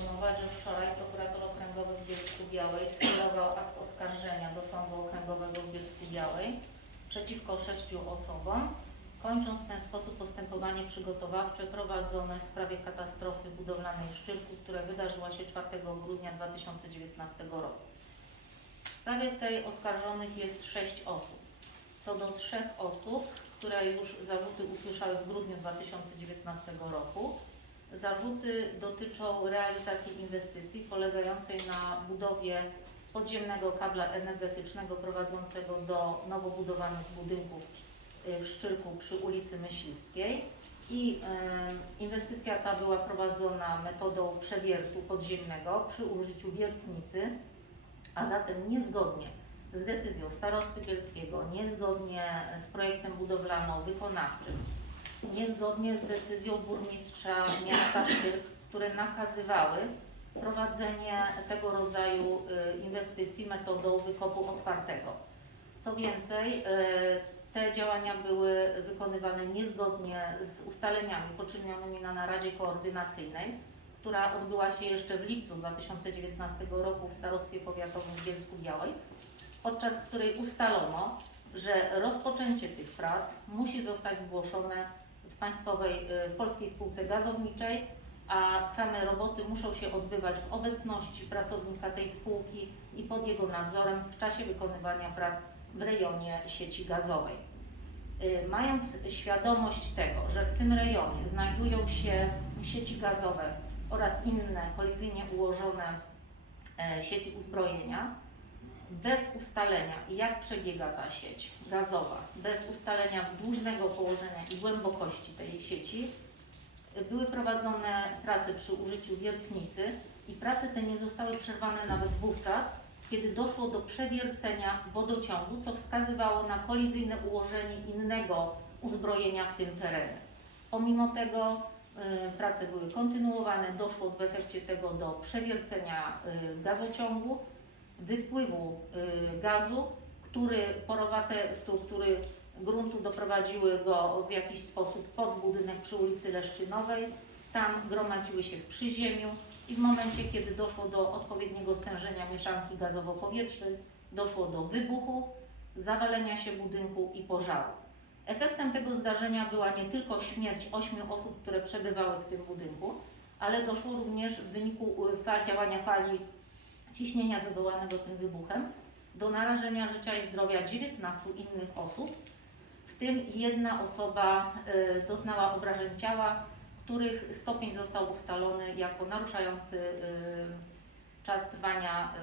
poinformować, że wczoraj prokurator okręgowy w Bielsku Białej skierował akt oskarżenia do Sądu Okręgowego w Bielsku Białej przeciwko sześciu osobom, kończąc w ten sposób postępowanie przygotowawcze prowadzone w sprawie katastrofy budowlanej w Szczyrku, która wydarzyła się 4 grudnia 2019 roku. W sprawie tej oskarżonych jest sześć osób. Co do trzech osób, które już zarzuty usłyszały w grudniu 2019 roku, zarzuty dotyczą realizacji inwestycji polegającej na budowie podziemnego kabla energetycznego prowadzącego do nowo budowanych budynków y, w Szczyrku przy ulicy Myśliwskiej. I inwestycja ta była prowadzona metodą przewiertu podziemnego przy użyciu wiertnicy, a zatem niezgodnie z decyzją starosty bielskiego, niezgodnie z projektem budowlano-wykonawczym, niezgodnie z decyzją burmistrza miasta Szczyrk, które nakazywały prowadzenie tego rodzaju y, inwestycji metodą wykopu otwartego. Co więcej, y, te działania były wykonywane niezgodnie z ustaleniami poczynionymi na naradzie koordynacyjnej, która odbyła się jeszcze w lipcu 2019 roku w Starostwie Powiatowym w Bielsku Białej, podczas której ustalono, że rozpoczęcie tych prac musi zostać zgłoszone Państwowej y, Polskiej Spółce Gazowniczej, a same roboty muszą się odbywać w obecności pracownika tej spółki i pod jego nadzorem w czasie wykonywania prac w rejonie sieci gazowej. Y, Mając świadomość tego, że w tym rejonie znajdują się sieci gazowe oraz inne kolizyjnie ułożone e, sieci uzbrojenia, bez ustalenia, jak przebiega ta sieć gazowa, bez ustalenia dłużnego położenia i głębokości tej sieci, były prowadzone prace przy użyciu wiertnicy i prace te nie zostały przerwane nawet wówczas, kiedy doszło do przewiercenia wodociągu, co wskazywało na kolizyjne ułożenie innego uzbrojenia w tym terenie. Pomimo tego y, prace były kontynuowane, doszło w efekcie tego do przewiercenia y, gazociągu, wypływu y, gazu, który porowate struktury gruntu doprowadziły go w jakiś sposób pod budynek przy ulicy Leszczynowej. Tam gromadziły się w przyziemiu i w momencie, kiedy doszło do odpowiedniego stężenia mieszanki gazowo-powietrznej, doszło do wybuchu, zawalenia się budynku i pożaru. Efektem tego zdarzenia była nie tylko śmierć ośmiu osób, które przebywały w tym budynku, ale doszło również w wyniku y, działania fali ciśnienia wywołanego tym wybuchem do narażenia życia i zdrowia 19 innych osób, w tym jedna osoba y, doznała obrażeń ciała, których stopień został ustalony jako naruszający y, czas trwania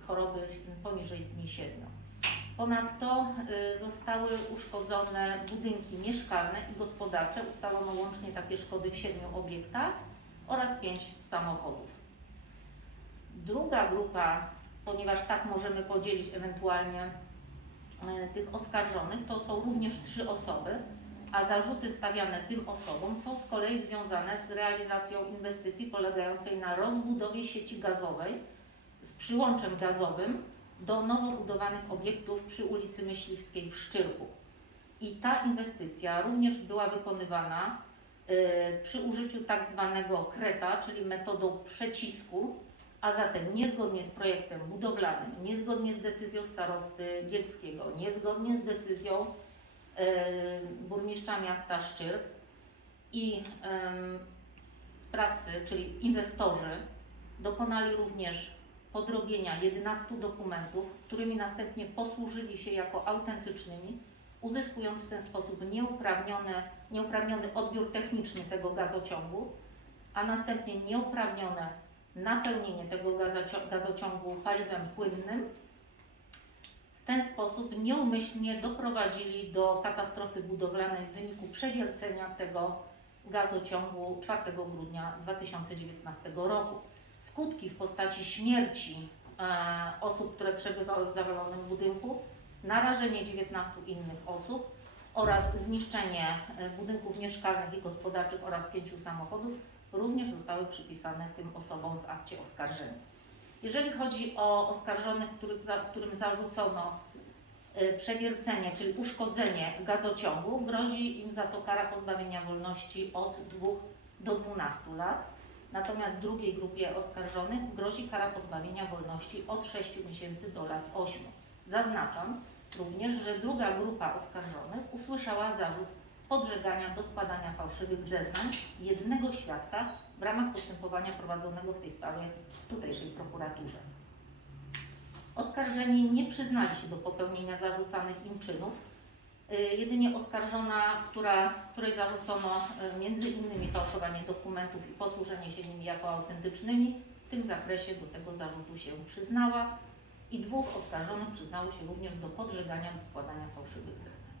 y, choroby poniżej dni 7. Ponadto zostały uszkodzone budynki mieszkalne i gospodarcze. Ustalono łącznie takie szkody w siedmiu obiektach oraz pięć samochodów. Druga grupa, ponieważ tak możemy podzielić ewentualnie e, tych oskarżonych, to są również trzy osoby, a zarzuty stawiane tym osobom są z kolei związane z realizacją inwestycji polegającej na rozbudowie sieci gazowej z przyłączem gazowym do nowo budowanych obiektów przy ulicy Myśliwskiej w Szczyrku. I ta inwestycja również była wykonywana y, przy użyciu tak zwanego kreta, czyli metodą przecisku, a zatem niezgodnie z projektem budowlanym, niezgodnie z decyzją starosty bielskiego, niezgodnie z decyzją e, burmistrza miasta Szczyrk i sprawcy, czyli inwestorzy, dokonali również podrobienia 11 dokumentów, którymi następnie posłużyli się jako autentycznymi, uzyskując w ten sposób nieuprawniony odbiór techniczny tego gazociągu, a następnie nieuprawnione napełnienie tego gazociągu paliwem płynnym. W ten sposób nieumyślnie doprowadzili do katastrofy budowlanej w wyniku przewiercenia tego gazociągu 4 grudnia 2019 roku. Skutki w postaci śmierci e, osób, które przebywały w zawalonym budynku, narażenie 19 innych osób oraz zniszczenie e, budynków mieszkalnych i gospodarczych oraz pięciu samochodów również zostały przypisane tym osobom w akcie oskarżenia. Jeżeli chodzi o oskarżonych, których za, którym zarzucono y, przewiercenie, czyli uszkodzenie gazociągu, grozi im za to kara pozbawienia wolności od 2 do 12 lat. Natomiast drugiej grupie oskarżonych grozi kara pozbawienia wolności od 6 miesięcy do lat 8. Zaznaczam również, że druga grupa oskarżonych usłyszała zarzut podżegania do składania fałszywych zeznań jednego świadka w ramach postępowania prowadzonego w tej sprawie w tutejszej prokuraturze. Oskarżeni nie przyznali się do popełnienia zarzucanych im czynów. Y, Jedynie oskarżona, która, której zarzucono y, innymi fałszowanie dokumentów i posłużenie się nimi jako autentycznymi, w tym zakresie do tego zarzutu się przyznała i dwóch oskarżonych przyznało się również do podżegania do składania fałszywych zeznań.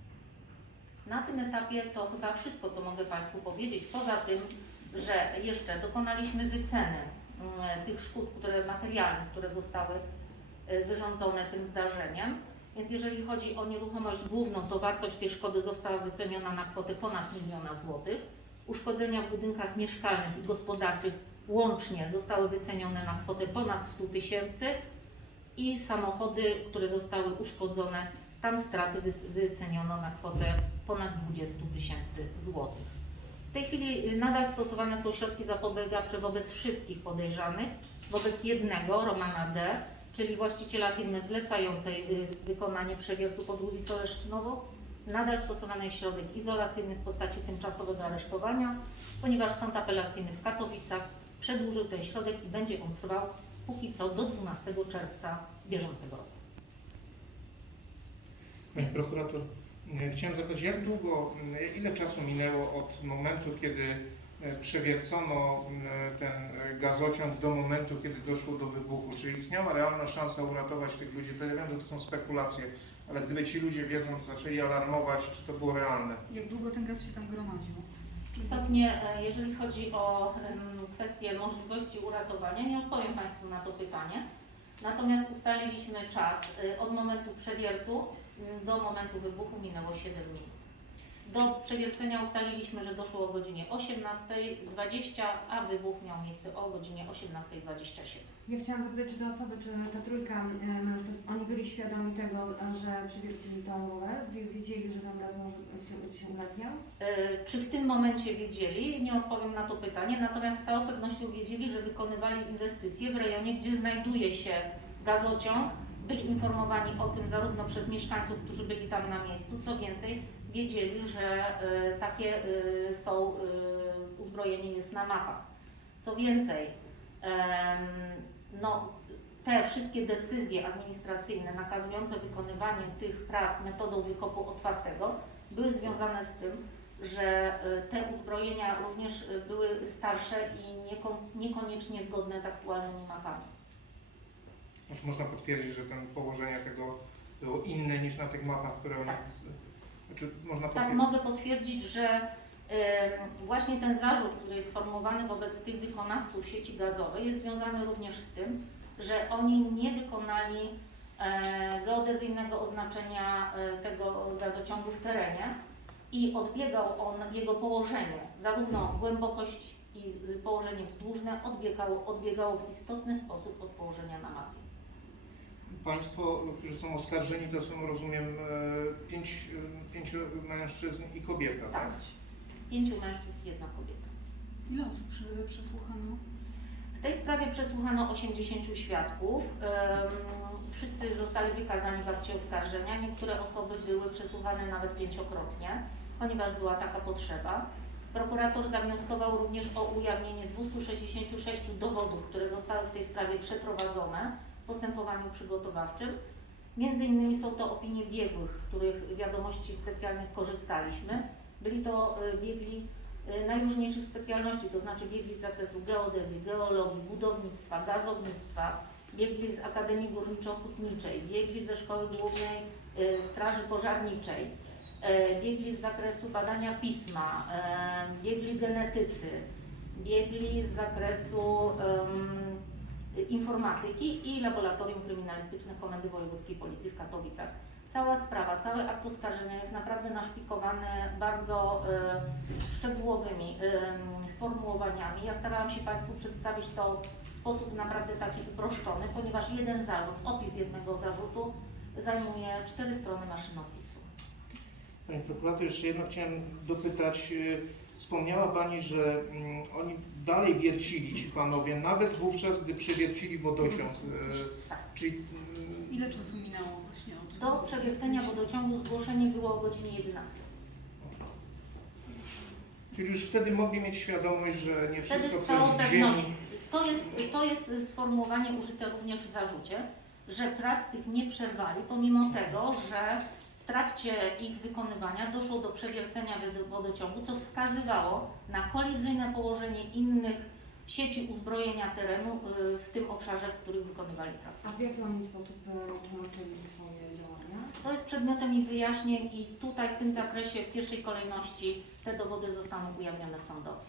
Na tym etapie to chyba wszystko, co mogę Państwu powiedzieć. Poza tym, że jeszcze dokonaliśmy wyceny mm, tych szkód, które materialnych, które zostały y, wyrządzone tym zdarzeniem. Więc jeżeli chodzi o nieruchomość główną, to wartość tej szkody została wyceniona na kwotę ponad miliona złotych. Uszkodzenia w budynkach mieszkalnych i gospodarczych łącznie zostały wycenione na kwotę ponad 100 tysięcy i samochody, które zostały uszkodzone, tam straty wy- wyceniono na kwotę ponad 20 tysięcy złotych. W tej chwili y, nadal stosowane są środki zapobiegawcze wobec wszystkich podejrzanych, wobec jednego, Romana D., czyli właściciela firmy zlecającej y, wykonanie przewiertu pod ulicą Leszczynową. Nadal stosowany jest środek izolacyjny w postaci tymczasowego aresztowania, ponieważ Sąd Apelacyjny w Katowicach przedłużył ten środek i będzie on trwał póki co do 12 czerwca bieżącego roku. Pani prokurator, chciałem zapytać, jak długo, m, ile czasu minęło od momentu, kiedy e, przewiercono m, ten e, gazociąg do momentu, kiedy doszło do wybuchu? Czy istniała realna szansa uratować tych ludzi? To ja wiem, że to są spekulacje, ale gdyby ci ludzie wiedząc zaczęli alarmować, czy to było realne? Jak długo ten gaz się tam gromadził? Istotnie, e, jeżeli chodzi o kwestię możliwości uratowania, nie odpowiem Państwu na to pytanie. Natomiast ustaliliśmy czas e, od momentu przewiertu do momentu wybuchu minęło 7 minut. Do przewiercenia ustaliliśmy, że doszło o godzinie 18.20, a wybuch miał miejsce o godzinie 18.27. Ja chciałam zapytać, czy te osoby, czy ta trójka e, mężczyzn, oni byli świadomi tego, że przewiercili tą rurę? Wie- Wiedzieli, że ten gaz może się, się? E, Czy w tym momencie wiedzieli? Nie odpowiem na to pytanie, natomiast z całą pewnością wiedzieli, że wykonywali inwestycje w rejonie, gdzie znajduje się gazociąg. Byli informowani o tym zarówno przez mieszkańców, którzy byli tam na miejscu, co więcej, wiedzieli, że e, takie e, są, e, uzbrojenie jest na mapach. Co więcej, no, te wszystkie decyzje administracyjne nakazujące wykonywanie tych prac metodą wykopu otwartego były związane z tym, że y, te uzbrojenia również y, były starsze i nieko- niekoniecznie zgodne z aktualnymi mapami. Można potwierdzić, że ten położenie tego było inne niż na tych mapach, które oni... Tak. Znaczy, można Tak, potwierdzić? mogę potwierdzić, że właśnie ten zarzut, który jest sformułowany wobec tych wykonawców sieci gazowej jest związany również z tym, że oni nie wykonali e, geodezyjnego oznaczenia e, tego gazociągu w terenie i odbiegał on, jego położenie, zarówno głębokość i y, położenie wzdłużne odbiegało, odbiegało w istotny sposób od położenia na mapie. Państwo, którzy są oskarżeni, to są, rozumiem, e, pięć, e, pięciu mężczyzn i kobieta, tak? Tak. Pięciu mężczyzn, jedna kobieta. ile osób przesłuchano? W tej sprawie przesłuchano 80 świadków. Wszyscy zostali wykazani w akcie oskarżenia. Niektóre osoby były przesłuchane nawet pięciokrotnie, ponieważ była taka potrzeba. Prokurator zawnioskował również o ujawnienie 266 dowodów, które zostały w tej sprawie przeprowadzone postępowaniu przygotowawczym. Między innymi są to opinie biegłych, z których wiadomości specjalnych korzystaliśmy. Byli to y, biegli y, najróżniejszych specjalności, to znaczy biegli z zakresu geodezji, geologii, budownictwa, gazownictwa, biegli z Akademii Górniczo-Hutniczej, biegli ze Szkoły Głównej y, Straży Pożarniczej, biegli z zakresu badania pisma, biegli genetycy, biegli z zakresu ym, informatyki i Laboratorium Kryminalistyczne Komendy Wojewódzkiej Policji w Katowicach. Cała sprawa, cały akt oskarżenia jest naprawdę naszpikowany bardzo y, szczegółowymi y, sformułowaniami. Ja starałam się Państwu przedstawić to w sposób naprawdę taki uproszczony, ponieważ jeden zarzut, opis jednego zarzutu zajmuje cztery strony maszynopisu. Panie prokurator, jeszcze jedno chciałem dopytać, y, Wspomniała Pani, że mm, oni dalej wiercili ci panowie, nawet wówczas, gdy przewiercili wodociąg. e, Tak. Czyli mm, Ile czasu minęło właśnie od... Do przewiercenia wodociągu zgłoszenie było o godzinie 11. Czyli już wtedy mogli mieć świadomość, że nie Wtedy wszystko, z co całą jest w pewnością. ziemi, To jest, to jest sformułowanie użyte również w zarzucie, że prac tych nie przerwali, pomimo tego, że w trakcie ich wykonywania doszło do przewiercenia wody- wodociągu, co wskazywało na kolizyjne położenie innych sieci uzbrojenia terenu y, w tym obszarze, w których wykonywali pracę. A w jaki oni sposób e, tłumaczyli swoje działania? To jest przedmiotem ich wyjaśnień i tutaj w tym zakresie w pierwszej kolejności te dowody zostaną ujawnione sądowo.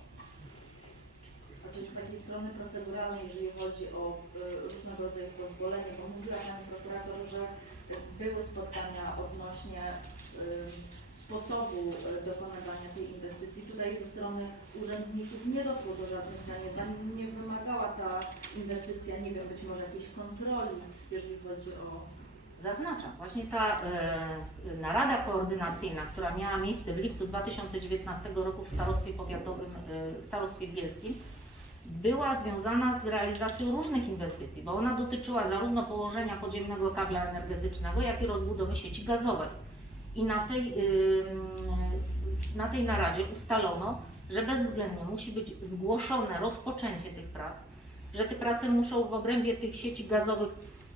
Znaczy z takiej strony proceduralnej, jeżeli chodzi o y, różnego rodzaju pozwolenie, bo mówiła Pani Prokurator, że y, były spotkania odnośnie sposobu y, dokonywania tej inwestycji. Tutaj ze strony urzędników nie doszło do żadnych zaniedbań, nie wymagała ta inwestycja, nie wiem, być może jakiejś kontroli, jeżeli chodzi o Zaznaczam, właśnie ta e, narada koordynacyjna, która miała miejsce w lipcu 2019 roku w starostwie powiatowym, e, w starostwie bielskim, była związana z realizacją różnych inwestycji, bo ona dotyczyła zarówno położenia podziemnego kabla energetycznego, jak i rozbudowy sieci gazowej. I na tej, na tej naradzie ustalono, że bezwzględnie musi być zgłoszone rozpoczęcie tych prac, że te prace muszą w obrębie tych sieci gazowych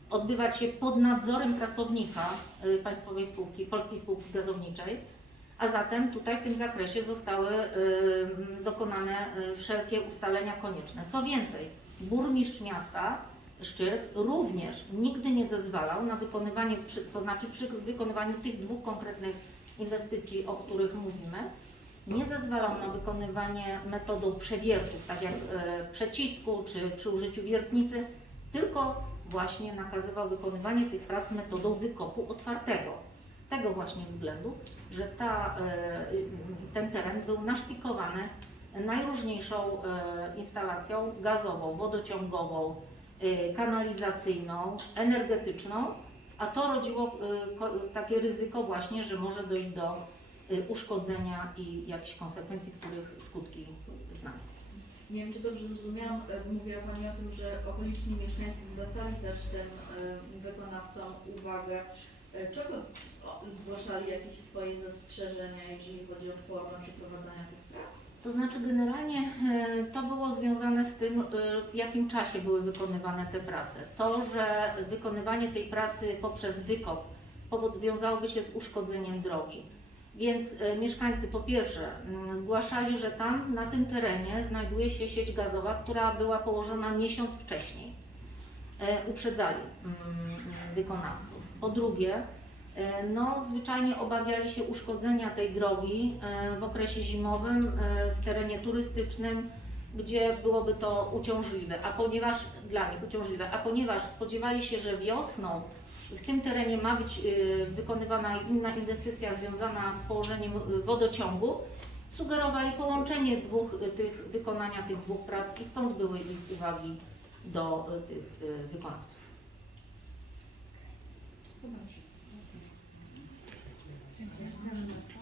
odbywać się pod nadzorem pracownika y, Państwowej Spółki, Polskiej Spółki Gazowniczej, a zatem tutaj w tym zakresie zostały y, dokonane y, wszelkie ustalenia konieczne. Co więcej, burmistrz miasta Szczyt również nigdy nie zezwalał na wykonywanie, to znaczy przy wykonywaniu tych dwóch konkretnych inwestycji, o których mówimy, nie zezwalał na wykonywanie metodą przewiertów, tak jak e, przecisku czy przy użyciu wiertnicy, tylko właśnie nakazywał wykonywanie tych prac metodą wykopu otwartego. Z tego właśnie względu, że ta, e, ten teren był naszpikowany najróżniejszą e, instalacją gazową, wodociągową, e, kanalizacyjną, energetyczną, a to rodziło takie ryzyko właśnie, że może dojść do uszkodzenia i jakichś konsekwencji, których skutki znamy. Nie wiem, czy dobrze zrozumiałam, mówiła Pani o tym, że okoliczni mieszkańcy zwracali też tym wykonawcom uwagę. E, Czego zgłaszali jakieś swoje zastrzeżenia, jeżeli chodzi o formę przeprowadzania tych prac? To znaczy generalnie e, to było związane z tym, e, w jakim czasie były wykonywane te prace. To, że wykonywanie tej pracy poprzez wykop wiązałoby się z uszkodzeniem drogi. Więc mieszkańcy po pierwsze mm, zgłaszali, że tam na tym terenie znajduje się sieć gazowa, która była położona miesiąc wcześniej. Uprzedzali mm, wykonawców. Po drugie, E, No, zwyczajnie obawiali się uszkodzenia tej drogi e, w okresie zimowym e, w terenie turystycznym, gdzie byłoby to uciążliwe, a ponieważ dla nich uciążliwe, a ponieważ spodziewali się, że wiosną w tym terenie ma być wykonywana inna inwestycja związana z położeniem wodociągu, sugerowali połączenie dwóch tych wykonania tych dwóch prac i stąd były ich uwagi do tych wykonawców. Dziękuję bardzo.